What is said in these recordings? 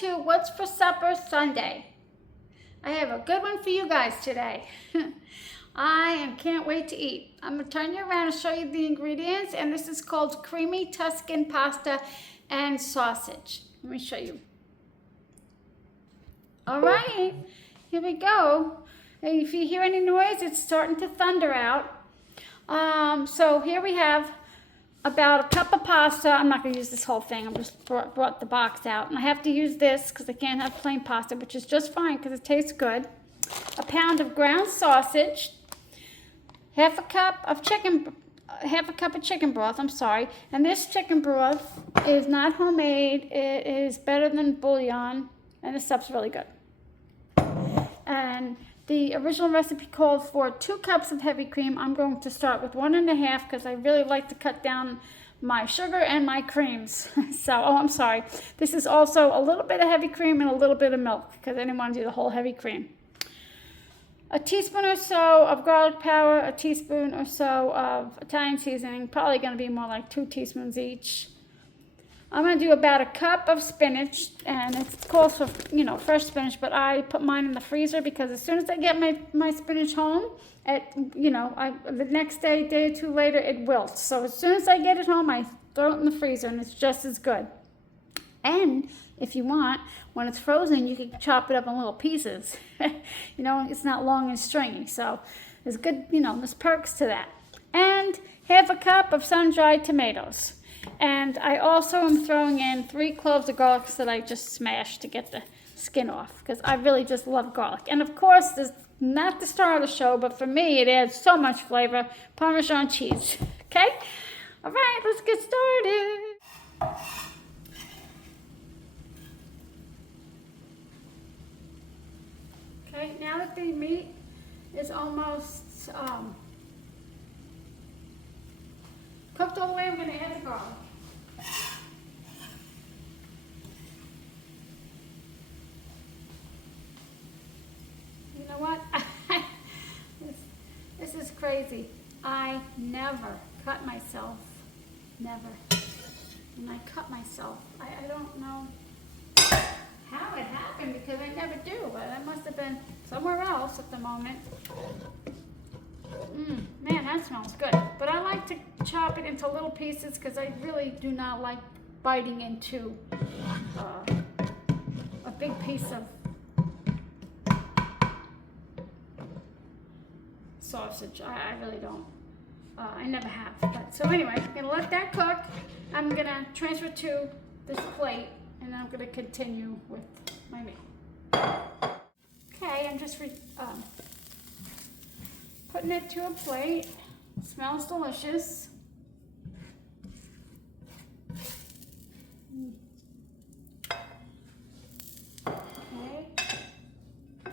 to What's for Supper Sunday. I have a good one for you guys today. Can't wait to eat. I'm going to turn you around and show you the ingredients, and this is called creamy Tuscan pasta and sausage. Let me show you. All right, here we go. And if you hear any noise, it's starting to thunder out. So here we have about a cup of pasta. I'm not going to use this whole thing. I just brought the box out. And I have to use this because I can't have plain pasta, which is just fine because it tastes good. A pound of ground sausage. Half a cup of chicken broth, And this chicken broth is not homemade. It is better than bouillon. And the stuff's really good. And the original recipe called for 2 cups of heavy cream. I'm going to start with 1.5 because I really like to cut down my sugar and my creams. I'm sorry. This is also a little bit of heavy cream and a little bit of milk because I didn't want to do the whole heavy cream. A teaspoon or so of garlic powder, a teaspoon or so of Italian seasoning, probably going to be more like 2 teaspoons each. I'm going to do about a cup of spinach, and it calls for, fresh spinach, but I put mine in the freezer because as soon as I get my spinach home, the next day or two later, it wilts. So as soon as I get it home, I throw it in the freezer, and it's just as good. And if you want, when it's frozen, you can chop it up in little pieces. It's not long and stringy, so there's good, there's perks to that. And half a cup of sun-dried tomatoes. And I also am throwing in 3 cloves of garlic that I just smashed to get the skin off because I really just love garlic. And of course, this is not the star of the show, but for me, it adds so much flavor, Parmesan cheese. Okay? All right, let's get started. Okay, now that the meat is almost cooked all the way, I'm going to add the garlic. You know what? This is crazy. I never cut myself. Never. And I cut myself. I don't know how it happened because I never do, but I must have been somewhere else at the moment. Man, that smells good. But I like to chop it into little pieces because I really do not like biting into a big piece of sausage. I really don't. I never have. So anyway, I'm going to let that cook. I'm going to transfer to this plate, and then I'm going to continue with my meat. Okay, I'm just putting it to a plate. It smells delicious. Okay. I'm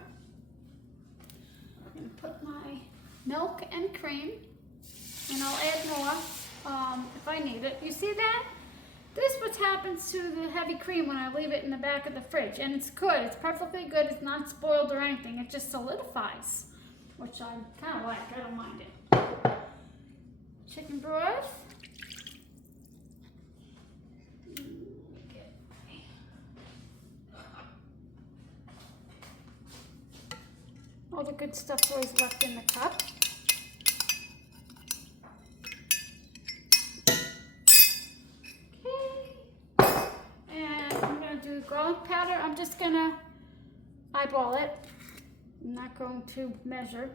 going to put my milk and cream, and I'll add more if I need it. You see that? This is what happens to the heavy cream when I leave it in the back of the fridge. And it's good. It's perfectly good. It's not spoiled or anything. It just solidifies, which I kind of like. I don't mind it. Chicken broth. All the good stuff's always left in the cup. Garlic powder, I'm just gonna eyeball it. I'm not going to measure.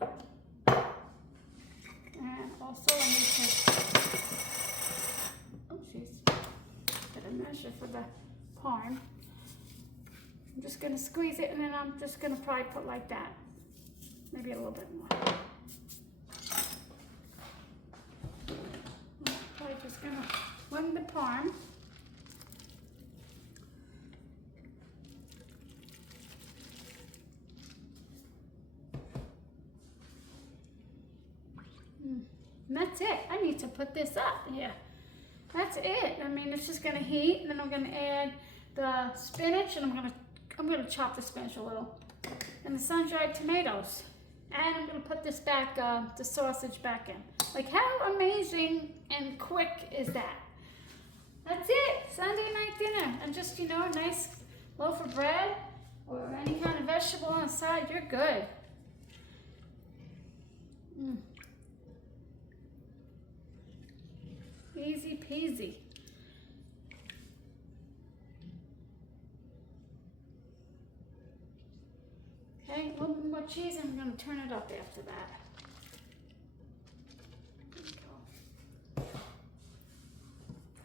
And also I need to, get a measure for the parm. I'm just gonna squeeze it, and then I'm just gonna probably put like that. Maybe a little bit more. I'm probably just gonna wing the parm. And that's it. I need to put this up here. That's it. I mean, it's just gonna heat, and then I'm gonna add the spinach, and I'm gonna chop the spinach a little, and the sun-dried tomatoes, and I'm gonna put this back, the sausage back in. Like, how amazing and quick is that? That's it, Sunday night dinner. And just, you know, a nice loaf of bread or any kind of vegetable on the side, you're good. Easy peasy. Okay, a little bit more cheese and I'm going to turn it up after that.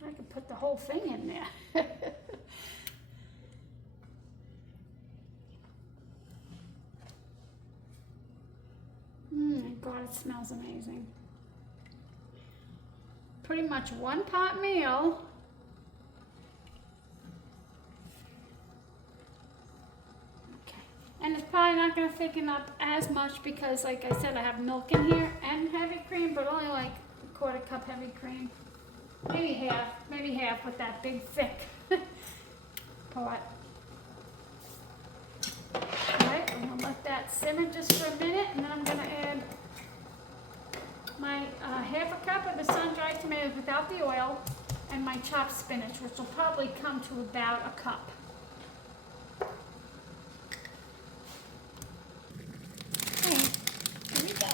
I could put the whole thing in there. God, it smells amazing. Pretty much one pot meal. Okay, and it's probably not going to thicken up as much because, like I said, I have milk in here and heavy cream, but only like a quarter cup heavy cream. Maybe half with that big thick pot. Alright, I'm going to let that simmer just for a minute, and then I'm going to add my half a cup of the sun-dried tomatoes without the oil and my chopped spinach, which will probably come to about a cup. Okay, here we go.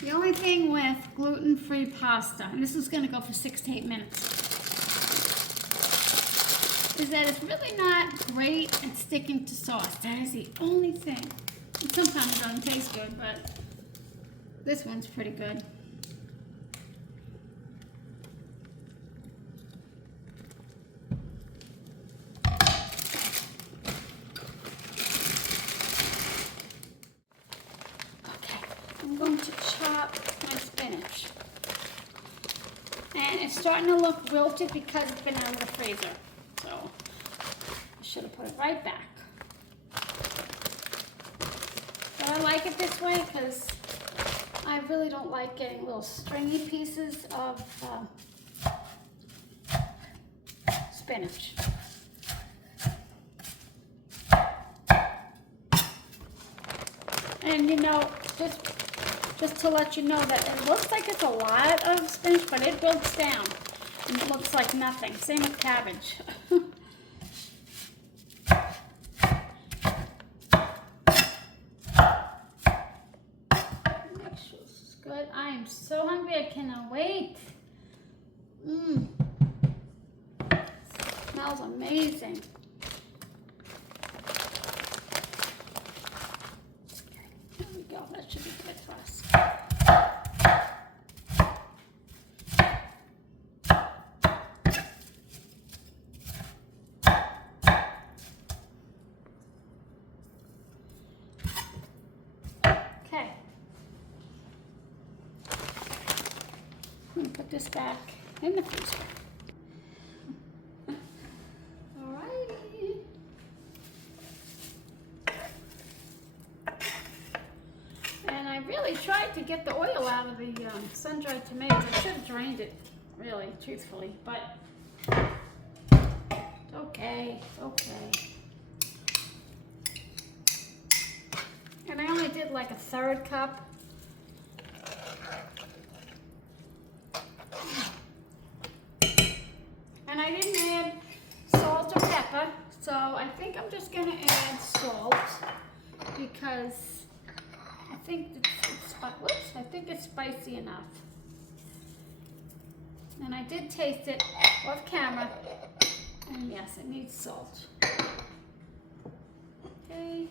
The only thing with gluten-free pasta, and this is going to go for 6 to 8 minutes, is that it's really not great at sticking to sauce. That is the only thing. And sometimes it doesn't taste good, but this one's pretty good. I'm going to chop my spinach. And it's starting to look wilted because it's been out of the freezer. So I should have put it right back. But I like it this way because I really don't like getting little stringy pieces of spinach. And you know, just to let you know that it looks like it's a lot of spinach, but it builds down and it looks like nothing. Same with cabbage. Make sure this is good. I am so hungry, I cannot wait. Smells amazing. That should be good for us. Okay. I'm going to put this back in the freezer. Tried to get the oil out of the sun-dried tomatoes. I should have drained it, really, truthfully, but it's okay, it's okay. And I only did like a 1/3 cup. And I didn't add salt or pepper, so I think I'm just going to add salt because I think it's spicy enough. And I did taste it off camera, and yes, it needs salt. Okay. Oh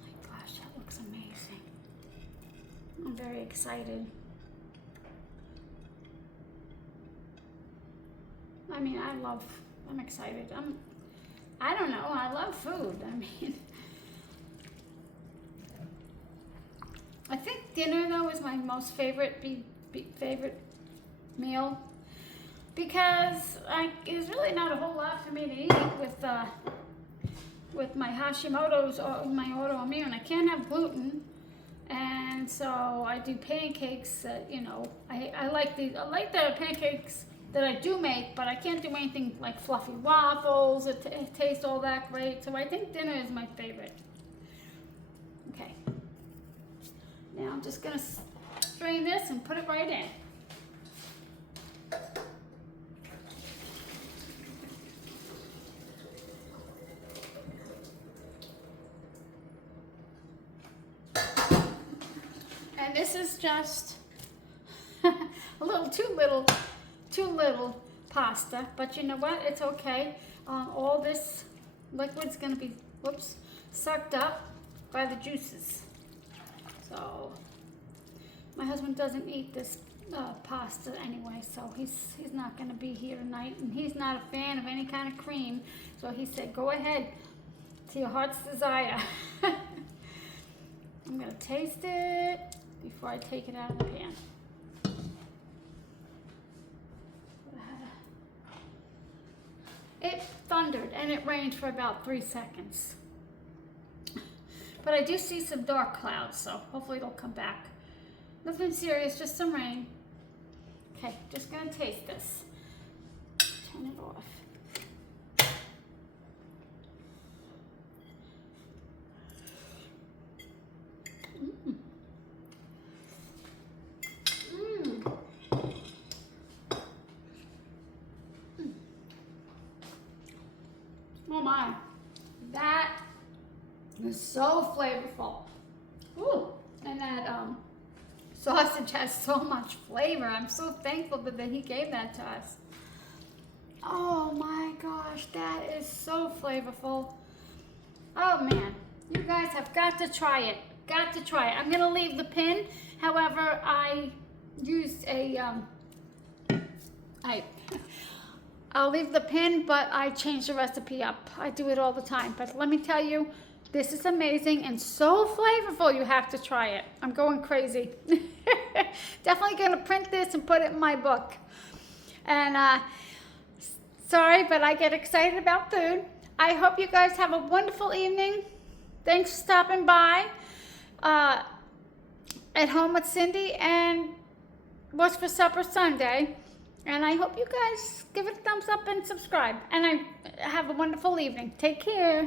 my gosh, that looks amazing. I'm very excited. I mean, I'm excited. I don't know, I love food. I mean, I think dinner, though, is my most favorite meal because there's really not a whole lot for me to eat with with my Hashimoto's or my autoimmune. I can't have gluten, and so I do pancakes. You know, I like the pancakes that I do make, but I can't do anything like fluffy waffles. It tastes all that great. So I think dinner is my favorite. Okay. Now I'm just gonna strain this and put it right in. And this is just a little too little pasta, but you know what? It's okay. All this liquid's gonna be, whoops, sucked up by the juices. So my husband doesn't eat this pasta anyway, so he's not gonna be here tonight, and he's not a fan of any kind of cream. So he said, go ahead to your heart's desire. I'm gonna taste it before I take it out of the pan. It thundered and it rained for about 3 seconds. But I do see some dark clouds, so hopefully it'll come back. Nothing serious, just some rain. Okay, just gonna taste this. Turn it off. Oh my, that is so flavorful. Ooh, and that sausage has so much flavor. I'm so thankful that he gave that to us. Oh my gosh, that is so flavorful. Oh man, you guys have got to try it. Got to try it. I'm gonna leave the pin. However, I used a I'll leave the pin, but I changed the recipe up. I do it all the time. But let me tell you, this is amazing and so flavorful. You have to try it. I'm going crazy. Definitely going to print this and put it in my book. And sorry, but I get excited about food. I hope you guys have a wonderful evening. Thanks for stopping by at home with Cindy and What's for Supper Sunday. And I hope you guys give it a thumbs up and subscribe. And I have a wonderful evening. Take care.